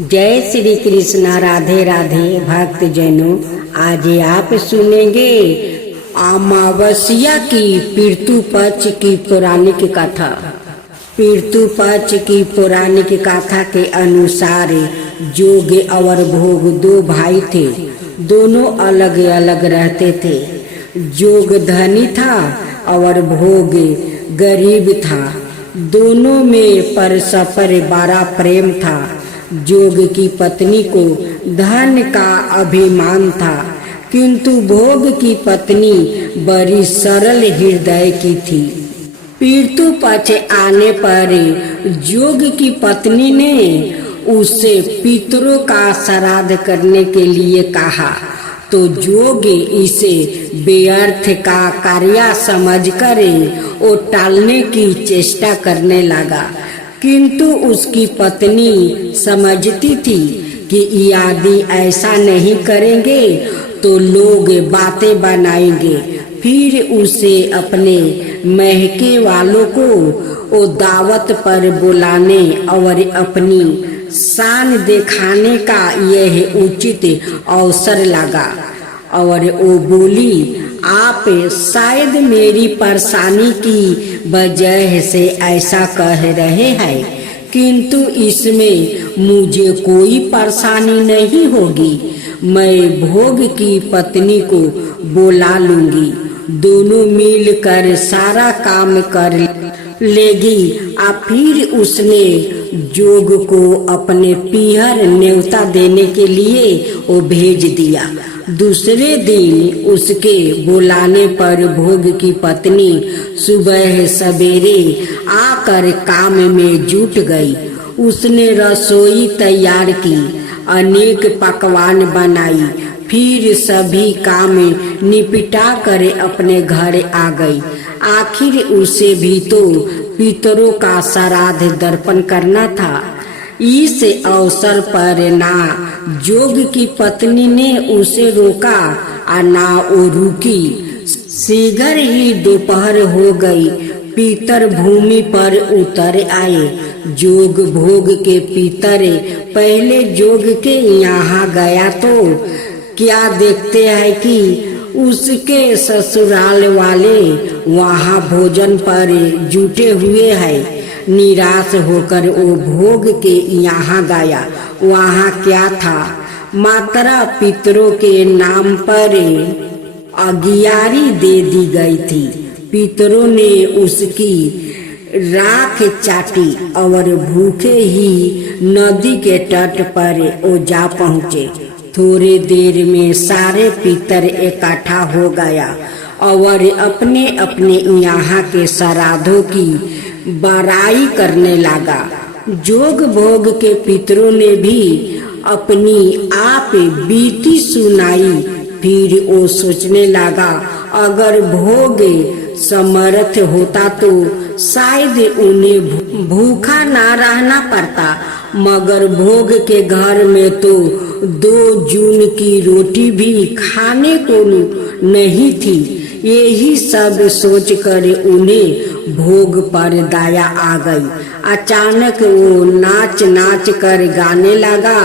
जय श्री कृष्ण। राधे राधे भक्त जनों, आज आप सुनेंगे अमावस्या की पितृ पक्ष की पौराणिक कथा। पितृ पक्ष की पौराणिक कथा के अनुसार जोग और भोग दो भाई थे। दोनों अलग अलग रहते थे। जोग धनी था और भोग गरीब था। दोनों में परस्पर बड़ा प्रेम था। जोग की पत्नी को धन का अभिमान था, किंतु भोग की पत्नी बड़ी सरल हृदय की थी। पितृ पक्ष आने पर जोग की पत्नी ने उससे पितरों का श्राद्ध करने के लिए कहा, तो जोग इसे व्यर्थ का कार्य समझकर वो टालने की चेष्टा करने लगा। किंतु उसकी पत्नी समझती थी कि यदि ऐसा नहीं करेंगे तो लोग बातें बनाएंगे, फिर उसे अपने महके वालों को वो दावत पर बुलाने और अपनी शान दिखाने का यह उचित अवसर लगा। और वो बोली, आप शायद मेरी परेशानी की वजह से ऐसा कह रहे हैं, किंतु इसमें मुझे कोई परेशानी नहीं होगी। मैं भोग की पत्नी को बुला लूंगी, दोनों मिलकर सारा काम कर लेगी। फिर उसने जोग को अपने पीहर न्योता देने के लिए वो भेज दिया। दूसरे दिन उसके बुलाने पर भोग की पत्नी सुबह सवेरे आकर काम में जुट गई। उसने रसोई तैयार की, अनेक पकवान बनाई, फिर सभी काम निपटा कर अपने घर आ गई। आखिर उसे भी तो पितरों का श्राद्ध दर्पण करना था। इस अवसर पर ना जोग की पत्नी ने उसे रोका और ना वो रुकी। शीघ्र ही दोपहर हो गई। पितर भूमि पर उतर आए। जोग भोग के पितर पहले जोग के यहाँ गया तो क्या देखते हैं कि उसके ससुराल वाले वहाँ भोजन पर जुटे हुए हैं। निराश होकर वो भोग के यहाँ गया। वहाँ क्या था, मात्रा पितरों के नाम पर अगियारी दे दी गई थी। पितरों ने उसकी राख चाटी और भूखे ही नदी के तट पर वो जा पहुँचे। थोड़ी देर में सारे पितर इकट्ठा हो गया और अपने अपने यहाँ के श्राद्धों की बड़ाई करने लगा। जोग भोग के पितरों ने भी अपनी आप बीती सुनाई। फिर वो सोचने लगा, अगर भोग समर्थ होता तो शायद उन्हें भूखा ना रहना पड़ता, मगर भोग के घर में तो 2 जून की रोटी भी खाने को नहीं थी। यही सब सोचकर उन्हें भोग पर दया आ गई। अचानक वो नाच नाच कर गाने लगा,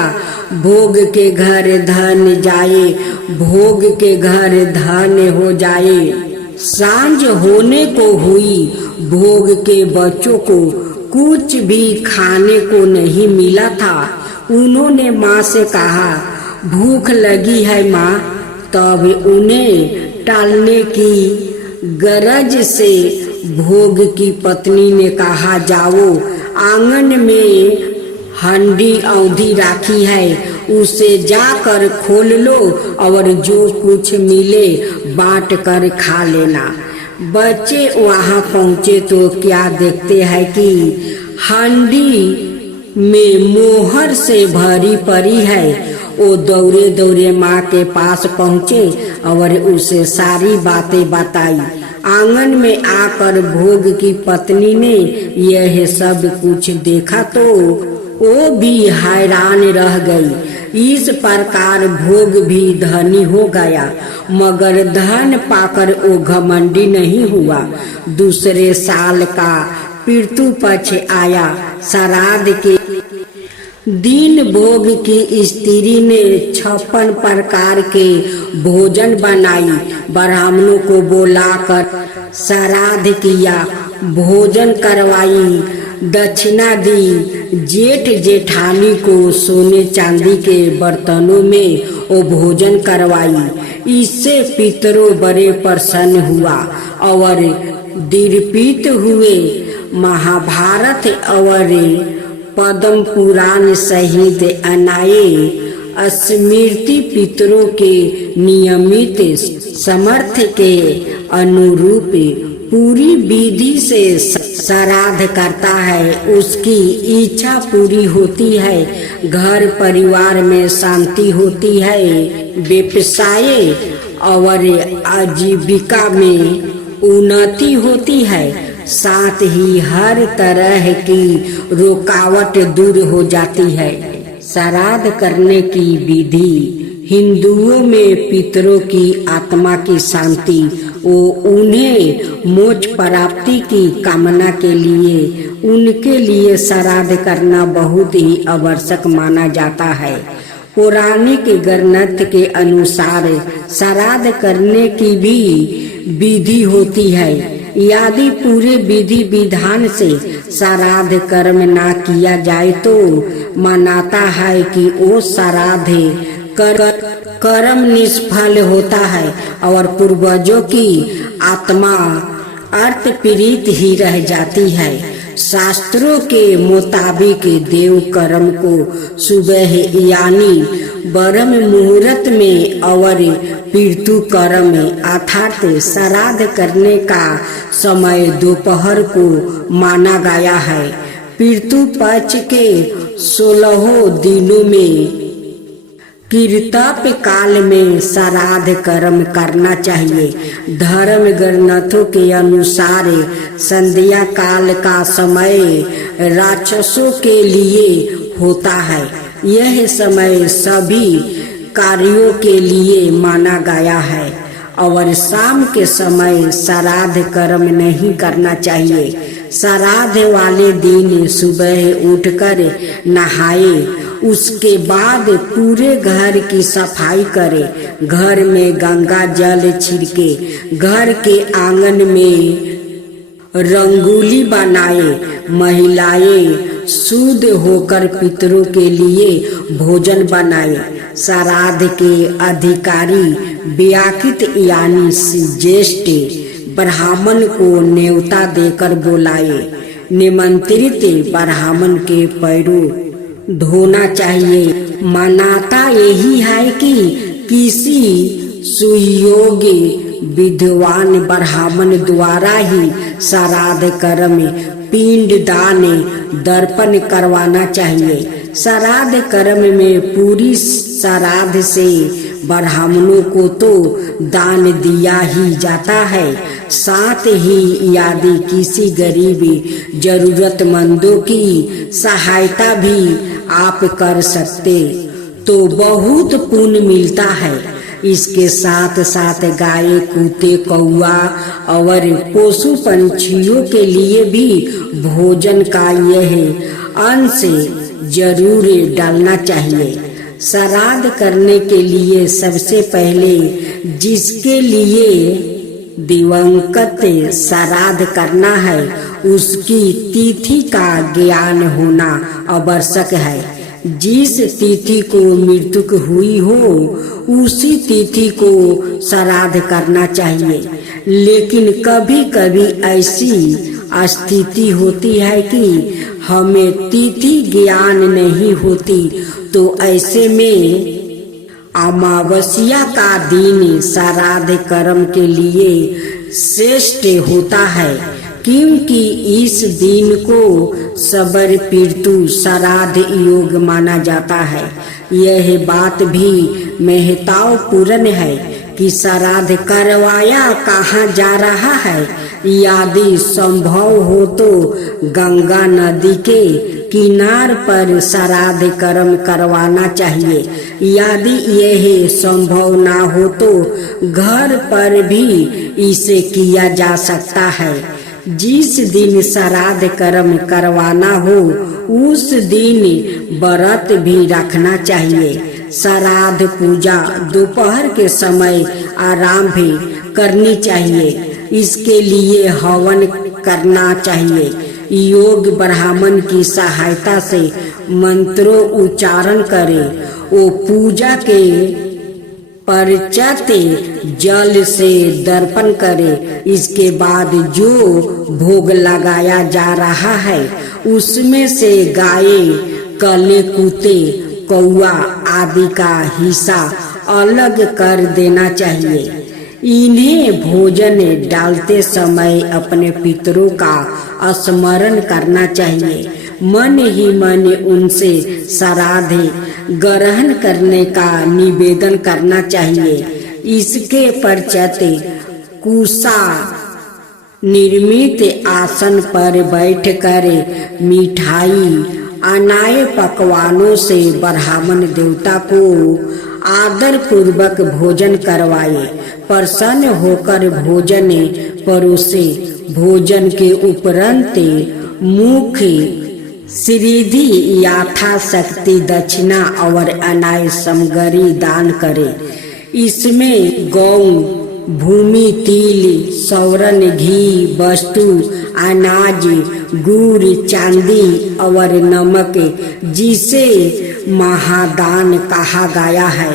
भोग के घर धन जाए, भोग के घर धन हो जाए। सांझ होने को हुई। भोग के बच्चों को कुछ भी खाने को नहीं मिला था। उन्होंने माँ से कहा, भूख लगी है माँ। तब उन्हें टालने की गरज से भोग की पत्नी ने कहा, जाओ, आंगन में हंडी औंधी राखी है, उसे जाकर खोल लो और जो कुछ मिले बांट कर खा लेना। बच्चे वहाँ पहुँचे तो क्या देखते हैं कि हंडी में मोहर से भरी पड़ी है। वो दौड़े दौड़े माँ के पास पहुँचे और उसे सारी बातें बताई। आंगन में आकर भोग की पत्नी ने यह सब कुछ देखा तो वो भी हैरान रह गई। इस प्रकार भोग भी धनी हो गया, मगर धन पाकर वो घमंडी नहीं हुआ। दूसरे साल का पितृ पक्ष आया। श्राद्ध के दीन भोग की स्त्री ने 56 प्रकार के भोजन बनाई, ब्राह्मणों को बुलाकर श्राद्ध किया, भोजन करवाई, दक्षिणा दी। जेठ जेठानी को सोने चांदी के बर्तनों में वो भोजन करवाई। इससे पितरों बड़े प्रसन्न हुआ और दीर्पित हुए। महाभारत और पद्म पुराण सहित अनाए स्मृति पितरों के नियमित समर्थ के अनुरूप पूरी विधि से श्राद्ध करता है, उसकी इच्छा पूरी होती है, घर परिवार में शांति होती है, व्यवसाय और आजीविका में उन्नति होती है, साथ ही हर तरह की रुकावट दूर हो जाती है। श्राद्ध करने की विधि हिंदुओं में पितरों की आत्मा की शांति वो उन्हें मोक्ष प्राप्ति की कामना के लिए उनके लिए श्राद्ध करना बहुत ही आवश्यक माना जाता है। पौराणिक ग्रंथ के अनुसार श्राद्ध करने की भी विधि होती है। यदि पूरे विधि विधान से श्राद्ध कर्म ना किया जाए तो मानता है कि वो श्राद्ध कर्म निष्फल होता है और पूर्वजों की आत्मा अर्थ पीड़ित ही रह जाती है। शास्त्रों के मुताबिक देव कर्म को सुबह यानी ब्रह्म मुहूर्त में और पितृ कर्म अर्थात श्राद्ध करने का समय दोपहर को माना गया है। पितृ पक्ष के 16 दिनों में कीर्तप काल में श्राद्ध कर्म करना चाहिए। धर्म ग्रंथों के अनुसार संध्या काल का समय राक्षसों के लिए होता है। यह समय सभी कार्यों के लिए माना गया है और शाम के समय श्राद्ध कर्म नहीं करना चाहिए। श्राद्ध वाले दिन सुबह उठकर नहाए, उसके बाद पूरे घर की सफाई करे, घर में गंगा जल छिड़के, घर के आंगन में रंगोली बनाए, महिलाएं शुद्ध होकर पितरों के लिए भोजन बनाए। श्राद्ध के अधिकारी व्याकृत यानी ज्येष्ठ ब्राह्मण को न्योता देकर बुलाए। निमंत्रित ब्राह्मण के पैरों धोना चाहिए। मान्यता यही है कि किसी सुयोग्य विद्वान ब्राह्मण द्वारा ही श्राद्ध कर्म पिंड दान दर्पण करवाना चाहिए। श्राद्ध कर्म में पूरी श्राद्ध से ब्राह्मणों को तो दान दिया ही जाता है, साथ ही यदि किसी गरीब जरूरतमंदों की सहायता भी आप कर सकते तो बहुत पुण्य मिलता है। इसके साथ साथ गाय, कुत्ते, कौआ और पशु पंछियों के लिए भी भोजन का यह अंश जरूर डालना चाहिए। श्राद्ध करने के लिए सबसे पहले जिसके लिए दिवंगत श्राद्ध करना है उसकी तिथि का ज्ञान होना आवश्यक है। जिस तिथि को मृत्यु हुई हो उसी तिथि को श्राद्ध करना चाहिए, लेकिन कभी कभी ऐसी स्थिति होती है कि हमें तिथि ज्ञान नहीं होती, तो ऐसे में अमावस्या का दिन श्राद्ध कर्म के लिए श्रेष्ठ होता है, क्योंकि इस दिन को सबर पितृ श्राद्ध योग माना जाता है। यह बात भी महत्वपूर्ण है कि श्राद्ध करवाया कहाँ जा रहा है। यदि संभव हो तो गंगा नदी के किनार पर श्राद्ध कर्म करवाना चाहिए। यदि यह संभव ना हो तो घर पर भी इसे किया जा सकता है। जिस दिन श्राद्ध कर्म करवाना हो उस दिन व्रत भी रखना चाहिए। श्राद्ध पूजा दोपहर के समय आराम भी करनी चाहिए। इसके लिए हवन करना चाहिए। योग ब्राह्मण की सहायता से मंत्रों उच्चारण करे। वो पूजा के परचते जल से दर्पण करे। इसके बाद जो भोग लगाया जा रहा है उसमें से गाय, कले, कुत्ते, कौआ आदि का हिस्सा अलग कर देना चाहिए। इन्हें भोजन डालते समय अपने पितरों का स्मरण करना चाहिए। मन ही मन उनसे श्राद्ध ग्रहण करने का निवेदन करना चाहिए। इसके पश्चात कुशा निर्मित आसन पर बैठकर मिठाई अनाय पकवानों से ब्राह्मण देवता को आदर पूर्वक भोजन करवाए। प्रसन्न होकर भोजन परोसे। भोजन के उपरांत मुख्य श्रीधि यथाशक्ति दक्षिणा और अनाय सामग्री दान करे। इसमें गौ, भूमि, तिल, सौरन, घी वस्तु, अनाज, गुड़, चांदी और नमक जिसे महादान कहा गया है,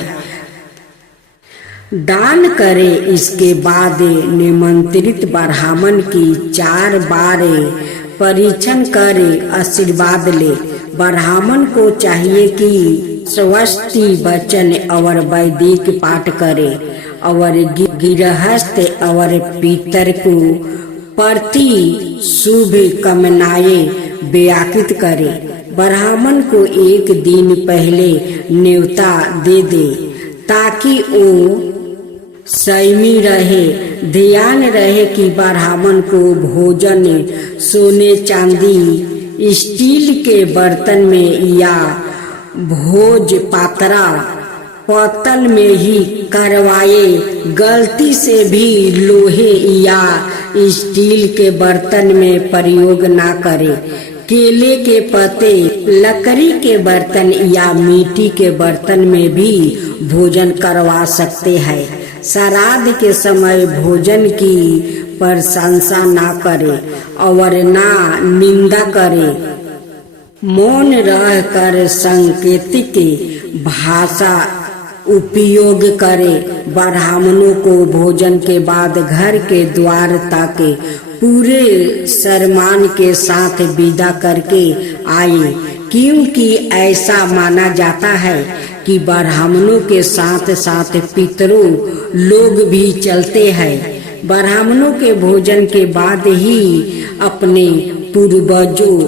दान करे। इसके बाद निमंत्रित ब्राह्मण की 4 बार परीक्षण करे, आशीर्वाद ले। ब्राह्मण को चाहिए कि स्वस्ति वचन और वैदिक पाठ करे और गृहस्थ और पितर को प्रति शुभ कामनाएं व्याकृत करे। ब्राह्मण को एक दिन पहले न्योता दे दे ताकि वो संयमी रहे। ध्यान रहे कि ब्राह्मण को भोजन सोने, चांदी, स्टील के बर्तन में या भोज पात्रा पत्तल में ही करवाए। गलती से भी लोहे या स्टील के बर्तन में प्रयोग ना करे। केले के पत्ते, लकड़ी के बर्तन या मिट्टी के बर्तन में भी भोजन करवा सकते हैं। श्राद्ध के समय भोजन की प्रशंसा ना करे और ना निंदा करे। मौन रहकर सांकेतिक भाषा उपयोग करे। ब्राह्मणों को भोजन के बाद घर के द्वार तक पूरे सम्मान के साथ विदा करके आए, क्योंकि ऐसा माना जाता है कि ब्राह्मणों के साथ साथ पितरों लोग भी चलते हैं। ब्राह्मणों के भोजन के बाद ही अपने पूर्वजों,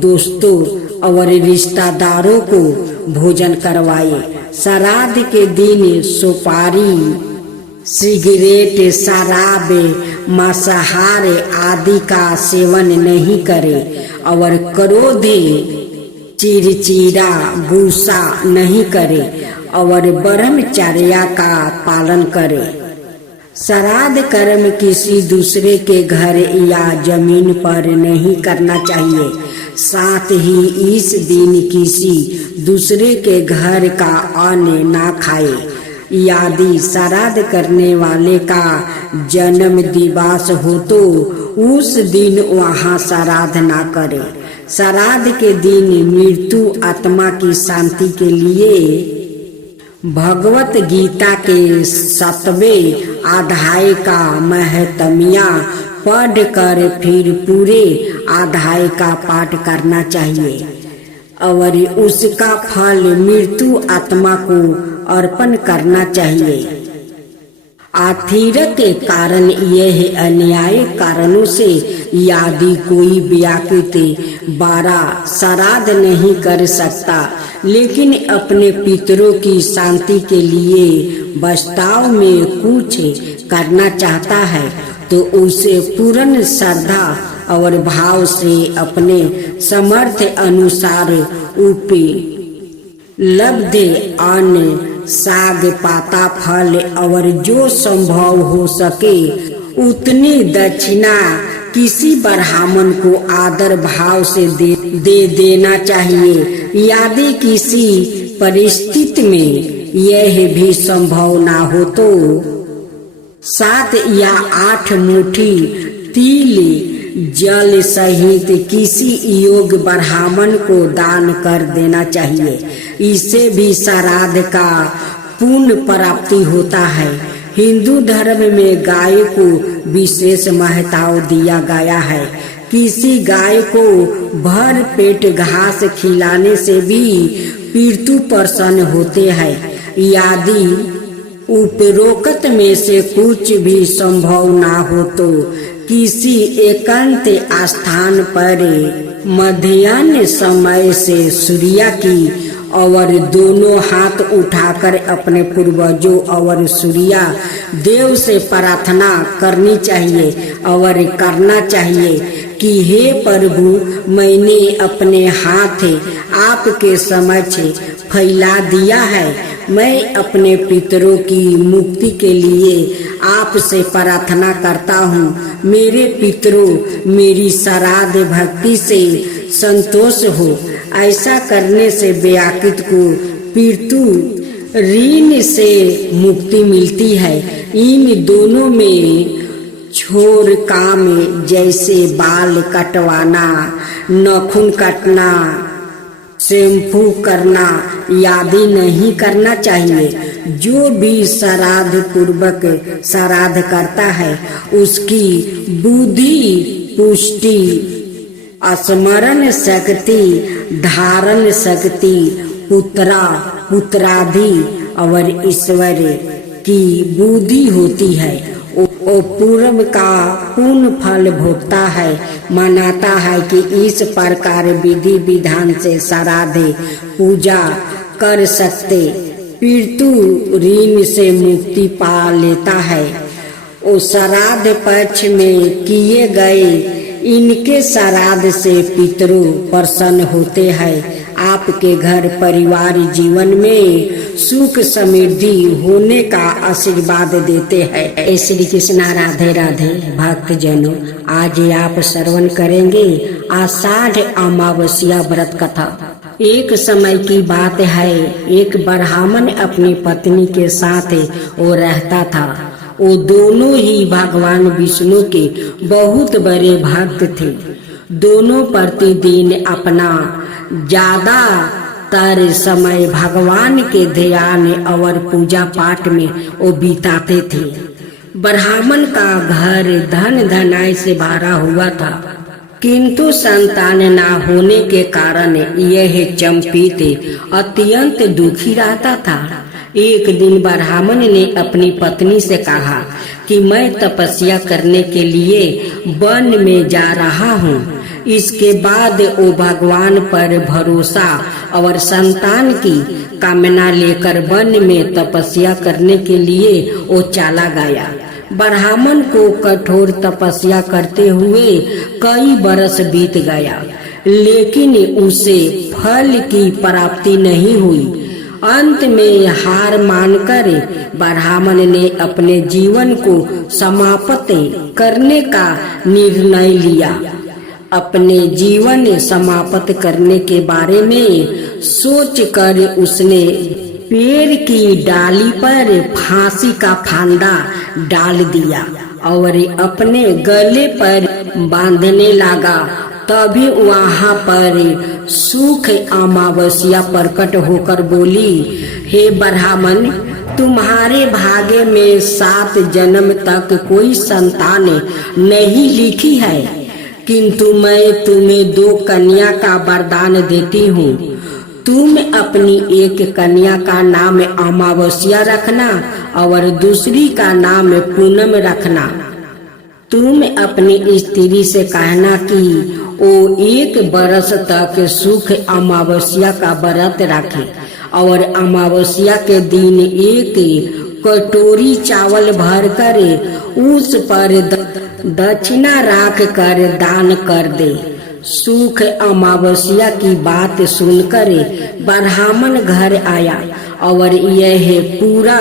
दोस्तों और रिश्तेदारों को भोजन करवाए। श्राद्ध के दिन सुपारी, सिगरेट, शराब, मांसाहार आदि का सेवन नहीं करे और क्रोध, चिड़चिड़ा, गुस्सा नहीं करे और ब्रह्मचर्य का पालन करे। श्राद्ध कर्म किसी दूसरे के घर या जमीन पर नहीं करना चाहिए। साथ ही इस दिन किसी दूसरे के घर का अन्न ना खाए। यदि श्राद्ध करने वाले का जन्म दिवस हो तो उस दिन वहाँ श्राद्ध ना करे। श्राद्ध के दिन मृत्यु आत्मा की शांति के लिए भगवत गीता के 7वें अध्याय का महत्म्य पढ़कर फिर पूरे अध्याय का पाठ करना चाहिए और उसका फल मृत्यु आत्मा को अर्पण करना चाहिए। आखिर के कारण यह अन्याय कारणों से यदि कोई व्यक्ति 12 श्राद्ध नहीं कर सकता लेकिन अपने पितरों की शांति के लिए वास्तव में कुछ करना चाहता है तो उसे पूर्ण श्रद्धा और भाव से अपने सामर्थ्य अनुसार उपलब्ध अन्न, साग, पाता, फल और जो संभव हो सके उतनी दक्षिणा किसी ब्राह्मण को आदर भाव से दे देना चाहिए। यदि किसी परिस्थिति में यह भी संभव ना हो तो 7 या 8 मुट्ठी तिल जल सहित किसी योग्य ब्राह्मण को दान कर देना चाहिए। इससे भी श्राद्ध का पुण्य प्राप्ति होता है। हिंदू धर्म में गाय को विशेष महत्व दिया गया है। किसी गाय को भर पेट घास खिलाने से भी पितृ प्रसन्न होते हैं। यदि उपरोक्त में से कुछ भी संभव ना हो तो किसी एकांत स्थान पर मध्याह्न समय से सूर्य की और दोनों हाथ उठाकर अपने पूर्वजों और सूर्य देव से प्रार्थना करनी चाहिए और करना चाहिए कि हे प्रभु, मैंने अपने हाथ आपके समक्ष फैला दिया है। मैं अपने पितरों की मुक्ति के लिए आपसे प्रार्थना करता हूँ। मेरे पितरों मेरी श्राद्ध भक्ति से संतोष हो। ऐसा करने से व्याकृत को पितृ ऋण से मुक्ति मिलती है। इन दोनों में छोर काम जैसे बाल कटवाना, नाखून काटना, शैम्पू करना आदि नहीं करना चाहिए। जो भी श्राद्ध पूर्वक श्राद्ध करता है उसकी बुद्धि, पुष्टि, स्मरण शक्ति, धारण शक्ति, पुत्रादि और ईश्वर की बुद्धि होती है। वो पूर्व का पूर्ण फल भोगता है। मनाता है कि इस प्रकार विधि विधान से श्राद्ध पूजा कर सकते पितृ ऋण से मुक्ति पा लेता है। वो श्राद्ध पक्ष में किए गए इनके श्राद्ध से पितृ प्रसन्न होते हैं। आपके घर परिवार जीवन में सुख समृद्धि होने का आशीर्वाद देते हैं। श्री कृष्ण राधे राधे। भक्त जनों, आज आप श्रवण करेंगे आषाढ़ अमावस्या व्रत कथा। एक समय की बात है, एक ब्राह्मण अपनी पत्नी के साथ वो रहता था। वो दोनों ही भगवान विष्णु के बहुत बड़े भक्त थे। दोनों प्रतिदिन अपना ज्यादातर समय भगवान के ध्यान और पूजा पाठ में वो बिताते थे। ब्राह्मण का घर धन धनाई से भरा हुआ था, किंतु संतान ना होने के कारण यह चंपित अत्यंत दुखी रहता था। एक दिन ब्राह्मण ने अपनी पत्नी से कहा कि मैं तपस्या करने के लिए वन में जा रहा हूँ। इसके बाद वो भगवान पर भरोसा और संतान की कामना लेकर वन में तपस्या करने के लिए वो चला गया। ब्राह्मण को कठोर तपस्या करते हुए कई बरस बीत गया, लेकिन उसे फल की प्राप्ति नहीं हुई। अंत में हार मानकर ब्राह्मण ने अपने जीवन को समाप्त करने का निर्णय लिया। अपने जीवन समाप्त करने के बारे में सोचकर उसने पेड़ की डाली पर फांसी का फंदा डाल दिया और अपने गले पर बांधने लगा। तभी वहाँ पर सुख अमावस्या प्रकट होकर बोली, हे ब्राह्मण, तुम्हारे भाग्य में 7 जन्म तक कोई संतान नहीं लिखी है, किंतु मैं तुम्हें 2 कन्या का वरदान देती हूँ। तुम अपनी एक कन्या का नाम अमावस्या रखना और दूसरी का नाम पूनम रखना। तुम अपनी स्त्री से कहना कि वो 1 बरस तक सुख अमावस्या का व्रत रखे और अमावस्या के दिन 1 कटोरी चावल भर कर उस पर दक्षिणा रख कर दान कर दे। सुख अमावस्या की बात सुनकर ब्राह्मण घर आया और यह पूरा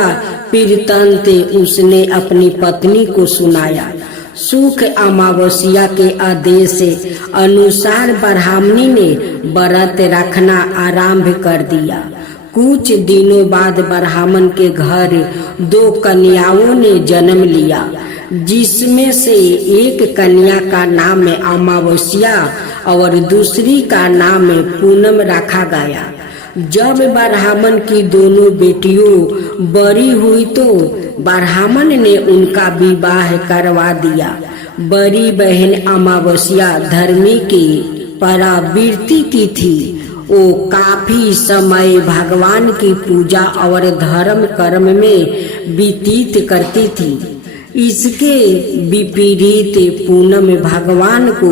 वृत्तांत उसने अपनी पत्नी को सुनाया। सुख अमावस्या के आदेश अनुसार ब्राह्मणी ने व्रत रखना आरंभ कर दिया। कुछ दिनों बाद ब्राह्मण के घर 2 कन्याओं ने जन्म लिया, जिसमें से एक कन्या का नाम अमावस्या और दूसरी का नाम पूनम रखा गया। जब ब्राह्मण की दोनों बेटियों बड़ी हुई तो ब्राह्मण ने उनका विवाह करवा दिया। बड़ी बहन अमावस्या धर्मी की परावृत्ति की थी। वो काफी समय भगवान की पूजा और धर्म कर्म में व्यतीत करती थी। इसके विपरीत पूनम भगवान को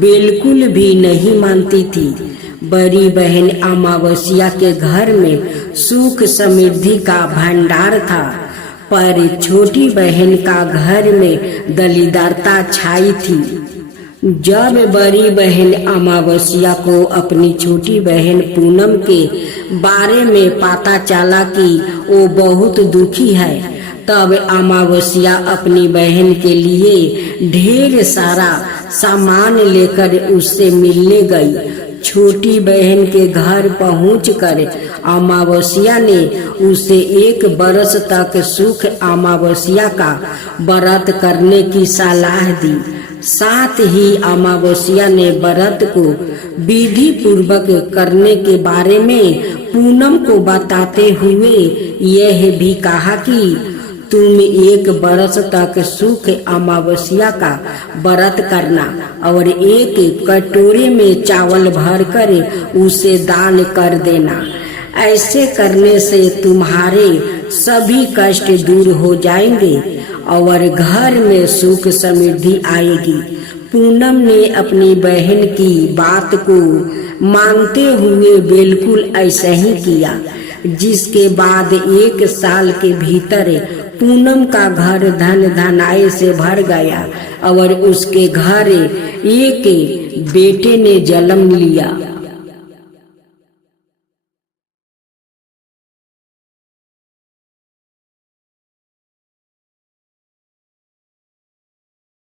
बिल्कुल भी नहीं मानती थी। बड़ी बहन अमावस्या के घर में सुख समृद्धि का भंडार था, पर छोटी बहन का घर में दरिद्रता छाई थी। जब बड़ी बहन अमावस्या को अपनी छोटी बहन पूनम के बारे में पता चला कि वो बहुत दुखी है, तब अमावस्या अपनी बहन के लिए ढेर सारा सामान लेकर उससे मिलने गई। छोटी बहन के घर पहुंचकर अमावस्या ने उसे 1 बरस तक सुख अमावस्या का व्रत करने की सलाह दी। साथ ही अमावस्या ने व्रत को विधि पूर्वक करने के बारे में पूनम को बताते हुए यह भी कहा कि तुम 1 बरस तक सुख अमावस्या का व्रत करना और 1 कटोरे में चावल भरकर उसे दान कर देना। ऐसे करने से तुम्हारे सभी कष्ट दूर हो जाएंगे और घर में सुख समृद्धि आएगी। पूनम ने अपनी बहन की बात को मानते हुए बिल्कुल ऐसा ही किया, जिसके बाद 1 साल के भीतर पूनम का घर धन धनाए से भर गया और उसके घर एक बेटे ने जन्म लिया।